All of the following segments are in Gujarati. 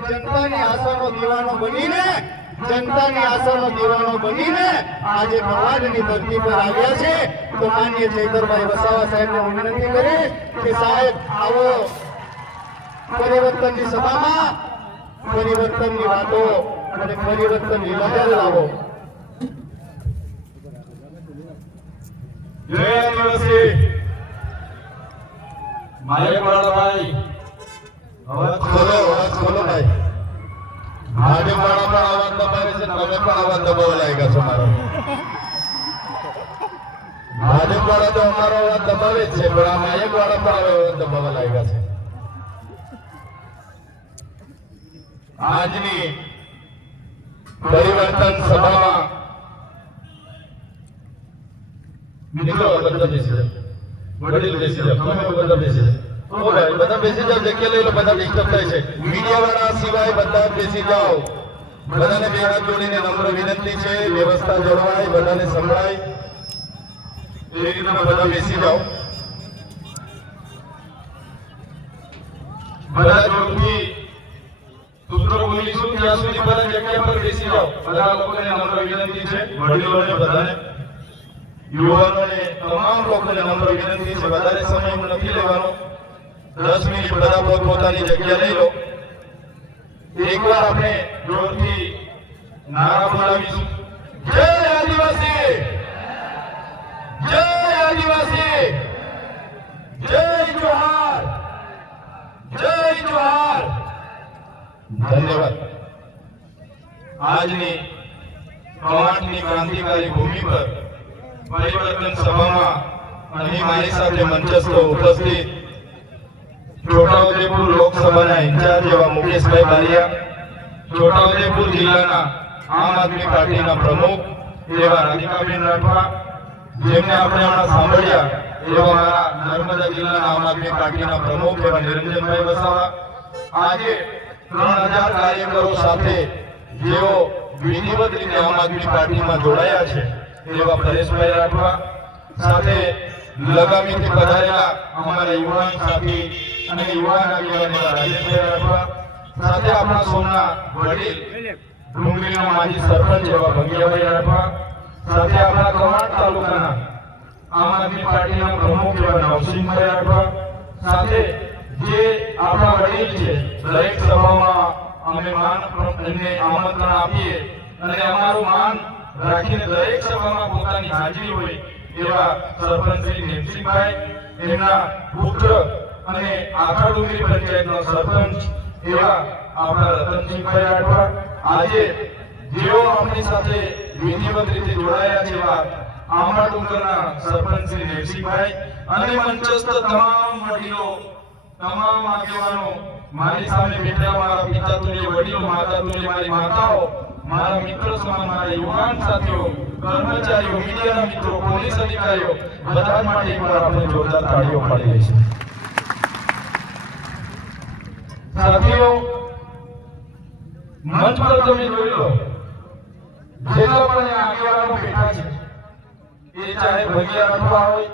જનતાની આશાનો દીવાનો બનીને, જનતાની આશાનો આજે ભગવાનની ધરતી પર આવ્યા છે. તો માન્ય ચૈતરભાઈ વસાવા સાહેબને વિનંતી કરીશ કે સાહેબ, આવો પરિવર્તનની સભામાં પરિવર્તનની વાતો અને પરિવર્તનની લહેર લાવો. જય આદિવાસી. માયકવાળાભાઈ અવાજ ખોલો. અવાજ ખોલો ભાઈ. ભાજપવાળા પણ અવાજ દબાવે છે તમે પણ અવાજ દબાવવા લાગ્યા છો મારો. ભાજપવાળા તો અમારો અવાજ દબાવે છે પણ આ માયકવાળા પણ અવાજ દબાવવા લાગ્યા છે. આજની પરિવર્તન સભામાં મિત્રો બધા બેસી જાઓ. વડીલ બેસી જાય તમે બધા બેસી જાય બધા બેસી જાઓ, જગ્યા લઈ લો, બધા ડિસ્ટર્બ થાય છે. મીડિયા વાળા સિવાય બધા બેસી જાઓ. બધાને બે હાથ જોડીને નમ્ર વિનંતી છે. વ્યવસ્થા જળવાય, બધાને સંભળાય. એ રીતના બધા બેસી જાઓ. બધા જોરથી સૂત્રો બોલીશું ત્યાં જગ્યા છે. વડીલોને બધાને, યુવાનોને, તમામ લોકોને નમ્ર છે. વધારે સમય નથી લેવાનો. દસ મિનિટ બધા પોતપોતાની જગ્યા લઈ લો. એકવાર આપણે જોરથી નારા બોલાવીશું જય આદિવાસી જય આદિવાસી જય જોહાર જય જોહાર ધન્યવાદ. આજની કવાંટની ક્રાંતિકારી ભૂમિ પર પરિવર્તન સભામાં અહીં મારી સાથે મંચસ્થ ઉપસ્થિત છોટાઉદેપુર લોકસભાના ઇન્ચાર્જ એવા મુકેશભાઈ બારિયા છોટાઉદેપુર જિલ્લાના આમ આદમી પાર્ટીના પ્રમુખ એવા રાધિકાબેન રાઠવા, જેમને આપણે હમણાં સાંભળ્યા એવા મારા નર્મદા જિલ્લાના આમ આદમી પાર્ટીના પ્રમુખ એવા નિરંજનભાઈ વસાવા. આજે ત્રણ હજાર કાર્યકરો સાથે જેઓ વિધિવત રીતે આમ આદમી પાર્ટીમાં જોડાયા છે એવા પરેશભાઈ રાઠવા સાથે લગામીથી પધારેલા અમારા યુવાન સાથી અને યુવાન આગેવાન રાજેશભાઈ રાઠવા સાથે આપણા સોના વડીલ, ડુંગળીના માજી સરપંચ એવા ભંગિયાભાઈ રાઠવા સાથે આપણા કમાણ તાલુકાના આમ આદમી પાર્ટીના પ્રમુખ એવા નવસિંહભાઈ રાઠવા સાથે જે આપણા વડીલ છે. દરેક સભામાં અમે માન એમને આમંત્રણ આપીએ. અને અમારું માન રાખીને દરેક સભામાં પોતાની હાજરી હોય એવા સરપંચ શ્રી નેમસિંહભાઈ એમના પુત્ર અને આખા ડુંગરી પંચાયતના સરપંચ એવા આપણા રતનસિંહભાઈ રાઠવા. આજે જેઓ આપણી સાથે વિધિવત રીતે જોડાયા છે એવા આમરા ડુંગરના સરપંચ શ્રી નેમસિંહભાઈ અને મંચસ્થ તમામ વડીલો તમામ આગેવાનો, મારી સામે બેઠેલા મારા પિતા તુલ્ય વડીલો માતા તુલ્ય મારી માતાઓ, મારા મિત્રો સમાન મારા યુવાન સાથીઓ, કર્મચારીઓ, મીડિયાના મિત્રો, પોલીસ અધિકારીઓ, બધા માટે એકવાર આપણે જોરદાર તાળીઓ પાડી લઈશું. સાથીઓ, મંચ પર તમે જોઈ લો જેટલા પણ આગેવાનો બેઠા છે, એ ચાહે ભગીયા રાઠવા હોય,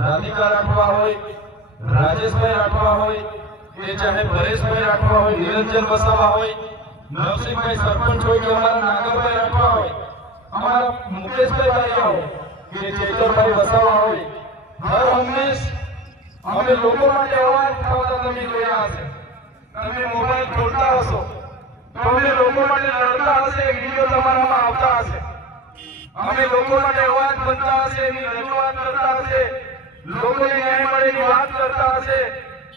રાધિકા રાઠવા હોય રાજેશભાઈ રાઠવા હોય એ ચાહે પરેશભાઈ રાઠવા હોય નિરંજન વસાવા હોય નરસિંહભાઈ સરપંચ હોય કે અમારા નાગરભાઈ રાઠવા હોય અમારા મુકેશભાઈ બારિયા હોય કે ચેતરભાઈ વસાવા હોય હર હંમેશ અમે લોકો માટે અવાજ ઉઠાવતા તમે જોયા હશે તમે મોબાઈલ ખોલતા હશો તમે લોકો માટે લડતા હશે વીડિયો તમારામાં આવતા હશે અમે લોકો માટે અવાજ બનતા હશે એની રજૂઆત કરતા હશે લોકોને ન્યાય મળે વાત કરતા હશે,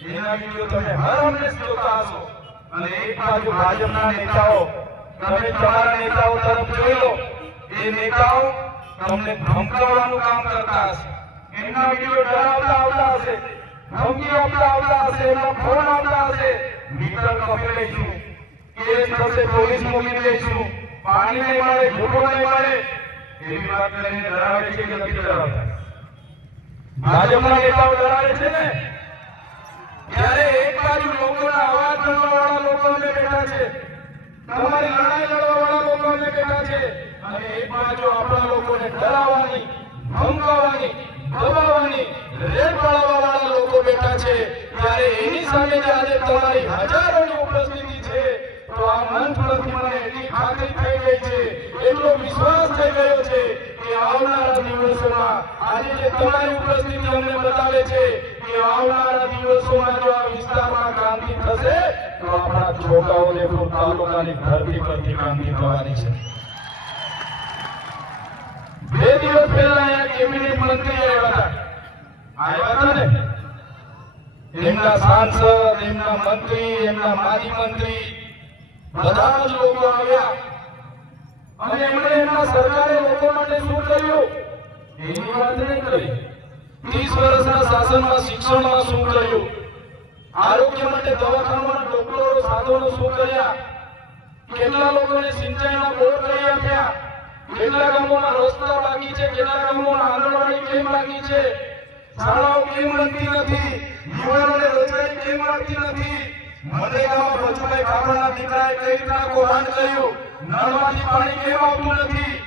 એના વિડિયો તમે હર હંમેશ જોતા હશો. અને એક બાજુ ભાજપના નેતાઓ, તમે તમારા નેતાઓ તરફ જોઈ લો, એ નેતાઓ તમને ધમકાવવાનું કામ કરતા હશે. એમના વિડિયો ડરાવતા આવતા હશે ધમકી આપતા આવતા હશે, એમના ફોન આવતા હશે. મીટર કપી લઈશું કેસ થશે, પોલીસ મોકલી દઈશું પાણી નહીં મળે ભૂખો નહીં મળે. એવી વાત કરીને ડરાવે છે કે નથી ડરાવતા? ભાજપના નેતાઓ ડરાવે છે ને? ત્યારે એક બાજુ લોકોના અવાજ બનવાવાળા લોકો અમે બેઠા છે. તમારી લડાઈ લડવા લોકો અમે બેઠા છે. અને એક બાજુ આપણા લોકોને ડરાવવાની, ધમકાવવાની, દબાવવાની રેડ પાડવા લોકો બેઠા છે. ત્યારે એની સામે આજે તમારી હજારોની ઉપસ્થિતિ છે. તો આ મંચ પરથી મને એટલી ખાતરી થઈ ગઈ છે. એટલો વિશ્વાસ થઈ ગયો છે કે આવનારા દિવસોમાં આજે જે તમારી ઉપસ્થિતિ અમને બતાવે છે કે આવનારા દિવસોમાં જો આ વિસ્તારમાં ક્રાંતિ થશે, તો આપણા છોટાઉદેપુર તાલુકાની ધરતી પરથી ક્રાંતિ થવાની છે. બે દિવસ પહેલા એક કેબિનેટ મંત્રી આવ્યા હતા. આવ્યા હતા ને? એમના સાંસદ, એમના મંત્રી, એમના માજી મંત્રી, બધા જ લોકો આવ્યા. અને એમણે એમના સરકારે લોકો માટે શું કર્યું? એની વાત નહીં કરી. ત્રીસ વર્ષના શાસનમાં, શિક્ષણમાં શું કર્યું? આરોગ્ય માટે દવાખાનામાં ડોક્ટરો સાધનો શું કર્યા? કેટલા લોકોને સિંચાઈના બોર કરી આપ્યા? કેટલા ગામોમાં રસ્તા બાકી છે? કેટલા ગામોમાં આંગણવાડી કેમ બાકી છે? શાળાઓ કેમ બનતી નથી? યુવાનોને રોજગારી કેમ મળતી નથી? મનરેગામાં બચુભાઈ ખાબડના દીકરાએ કઈ રીતના કૌભાંડ કર્યું? નળમાંથી પાણી કેમ આવતું નથી.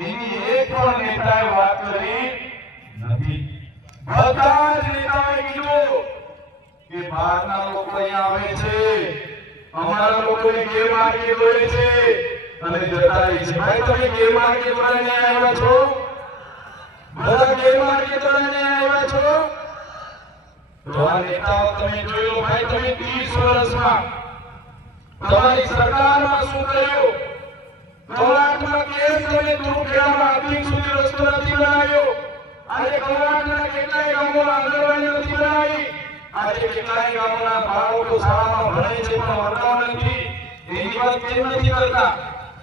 એની એક પણ નેતાએ વાત કરી નથી. બધા જ નેતાએ કીધું કે બહારના લોકો અહીંયા આવે છે. અમારા લોકોને કેમ માર્ગે દોરે છે. અને જતા રહે છે. ભાઈ, તમે કેમ માર્ગે દોરાને આવ્યા છો? બધા કેમ માર્ગે દોરાને આવ્યા છો? તો આ નેતાઓ તમે જોયો, ભાઈ, તમે 30 વર્ષમાં તમારી સરકારમાં શું કર્યું? કવાટમાં કેમ તમે દુરુપયોગમાં અભિન સુધી રસ્તો નથી બનાવ્યો.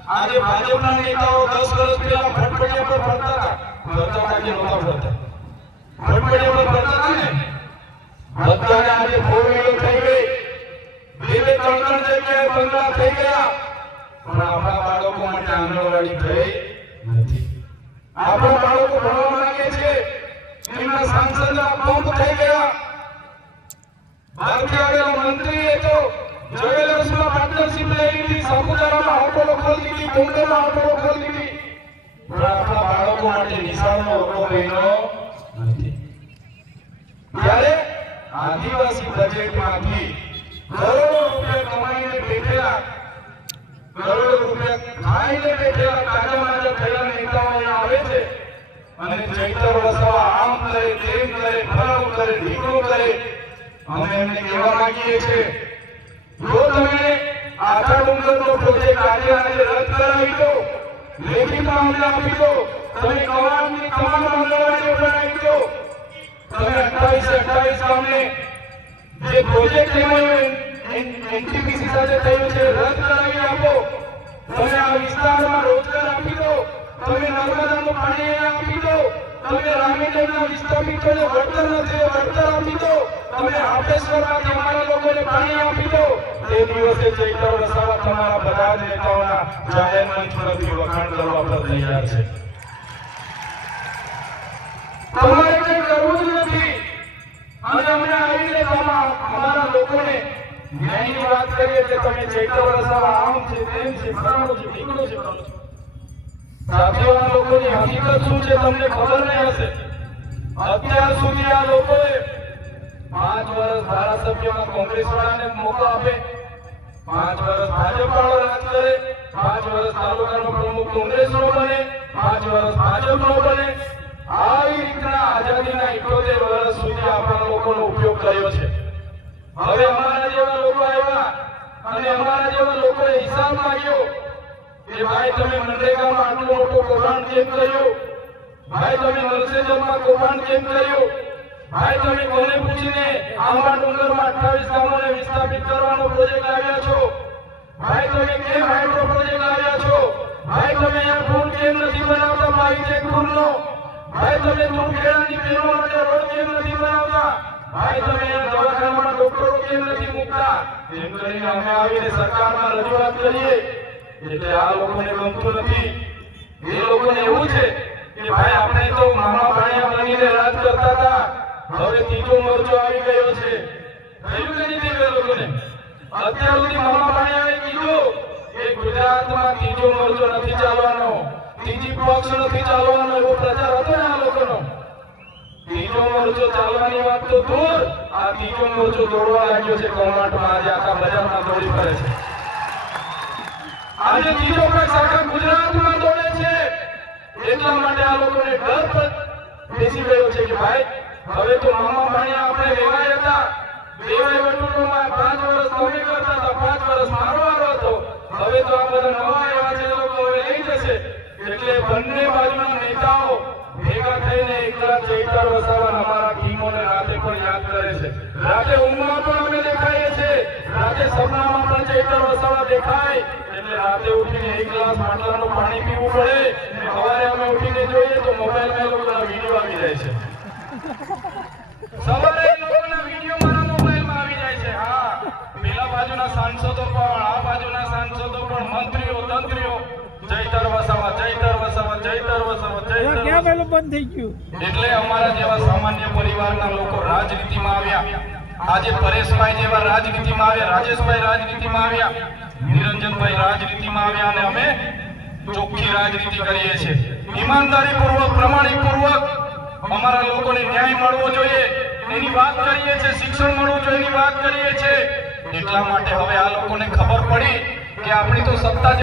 આજે ભાજપના નેતાઓ 10 વર્ષ પહેલા ફટફટિયા પર ફરતા હતા. હતા ને? બધાને આજે ફોર વ્હીલર થઈ ગઈ. બે બે ત્રણ ત્રણ જગ્યાએ બંગલા થઈ ગયા, પણ આપણા બાળકો માટે આંગણવાડી થઈ નથી. આપણા બાળકો ભણવા માંગે છે. એમના સાંસદના પંપ થઈ ગયા. ભારતીય મંત્રી મંત્રીએ તો જ્વેલર્સમાં પાર્ટનરશિપ લઈ લીધી સાપુતારામાં હોટલો ખોલી દીધી બોમ્બેમાં હોટલો ખોલી દીધી. પણ આપણા બાળકો માટે નિશાળનો હોટલો બન્યો નથી ત્યારે જો તમે આખા ડુંગરનો પ્રોજેક્ટ તમે કવાડની તમામ બનાવી દો. તમે અઠાવીસ અઠાવીસ ગામને જે પ્રોજેક્ટ એનટીપીસી સાથે થયું છે, રદ કરાવી આપો. તમે આ વિસ્તારમાં રોજગાર આપી દો. તમે નર્મદાનું પાણી આપી દો. તમે રામીડેમના વિસ્થાપિતોને વળતર નથી, વળતર આપી દો. તમે હાપેશ્વરમાંથી તમારા લોકોને પાણી આપી દો. તે દિવસે ચૈતર વસાવા તમારા બધા જ નેતાઓના જાહેર મંચ વખાણ કરવા પર તૈયાર છે. તમારે કંઈ કરવું જ નથી અને અમને આવીને તમા- અમારા લોકોને ન્યાયની વાત કરીએ હશે? અત્યાર સુધી આ લોકોએ પાંચ વર્ષ ધારાસભ્યમાં કોંગ્રેસ વાળાને મોકો આપે. પાંચ વર્ષ ભાજપ વાળો રાજ કરે, પાંચ વર્ષ તાલુકાનો પ્રમુખ કોંગ્રેસનો બને, પાંચ વર્ષ ભાજપનો બને. આવી રીતના આઝાદીના 78 વર્ષ સુધી આપણા લોકોનો ઉપયોગ કર્યો છે. હવે અમારા જેવા લોકો આવ્યા અને અમારા જેવા લોકોએ હિસાબ માંગ્યો કે ભાઈ તમે મનરેગામાં આટલું મોટું કૌભાંડ કેમ કર્યું? ભાઈ તમે નરસેજરમાં કૌભાંડ કેમ કર્યું? ભાઈ તમે કોને પૂછીને આંબા ડુંગરમાં 28 ગામોને વિસ્થાપિત કરવાનો પ્રોજેક્ટ લાવ્યા છો? ભાઈ તમે કેમ હાઇડ્રો પ્રોજેક્ટ લાવ્યા છો? ભાઈ તમે આ પુલ કેમ નથી બનાવતા? બાવીસેક પુલનો ભાઈ તમે ધૂળખેડાની બહેનો માટે રોડ કેમ નથી બનાવતા? ભાઈ તમે દવાખાનામાં ડોક્ટરો કેમ નથી મૂકતા. જેમ કરીને અમે આવીને સરકારમાં રજૂઆત કરીએ, એટલે આ લોકોને ગમતું નથી. એ લોકોને એવું છે કે ભાઈ, આપણે તો મામા ભાણિયા બનીને રાજ કરતા હતા. હવે ત્રીજો મોરચો આવી ગયો છે. થયું કે નહીં થયું લોકોને? અત્યાર સુધી મામા ભાણિયાએ કીધું કે ગુજરાતમાં ત્રીજો મોરચો નથી ચાલવાનો ત્રીજી પક્ષ નથી ચાલવાનો. ચાલવાની વાત તો દૂર. આ બીજો મોરચો દોડવા લાગ્યો છે કૌભાંડમાં આજે આખા બજારમાં દોડી ફરે છે. આજે બીજો પક્ષ આખા ગુજરાતમાં દોડે છે. એટલા માટે આ લોકોને ડર બેસી ગયો છે કે ભાઈ, હવે તો મામા ભાણિયા આપણે લેવાય હતા. લેવાય વટુલોમાં પાંચ વર્ષ તમે કરતા હતા, પાંચ વર્ષ મારો વારો હતો. હવે તો આ બધા નવા આવ્યા છે લોકો હવે લઈ જશે. એટલે બંને બાજુના નેતાઓ થઈને એકલા ચૈતર વસાવા અમારા ભીમોને રાતે પણ યાદ કરે છે. રાતે ઊંઘમાં પણ અમે દેખાઈએ છીએ. રાતે સપનામાં પણ ચૈતર વસાવા દેખાય. એટલે રાતે ઉઠીને એક ગ્લાસ માટલાનું પાણી પીવું પડે. સવારે અમે ઉઠીને જોઈએ તો મોબાઈલમાં એ લોકોના વીડિયો આવી જાય છે. સવારે લોકોના વીડિયો મારા મોબાઈલમાં આવી જાય છે. હા. પેલા બાજુના સાંસદો પણ, આ બાજુના સાંસદો પણ, મંત્રીઓ, તંત્રીઓ. જયતર વસાવા જયતર વસાવા જયતર વસાવા હવે ક્યાં વસાવા. બંધ થઈ ગયું? એટલે અમારા જેવા સામાન્ય પરિવારના લોકો રાજનીતિમાં આવ્યા. આજે પરેશભાઈ જેવા રાજનીતિમાં આવ્યા રાજેશભાઈ રાજનીતિમાં આવ્યા નિરંજનભાઈ રાજનીતિમાં આવ્યા અને અમે ચોખ્ખી રાજનીતિ કરીએ છીએ. ઈમાનદારીપૂર્વક પ્રમાણિકપૂર્વક અમારા લોકોને ન્યાય મળવો જોઈએ. એની વાત કરીએ છીએ શિક્ષણ મળવું જોઈએ એની વાત કરીએ છીએ. એટલા માટે હવે આ લોકોને ખબર પડી કે આપણી તો સત્તા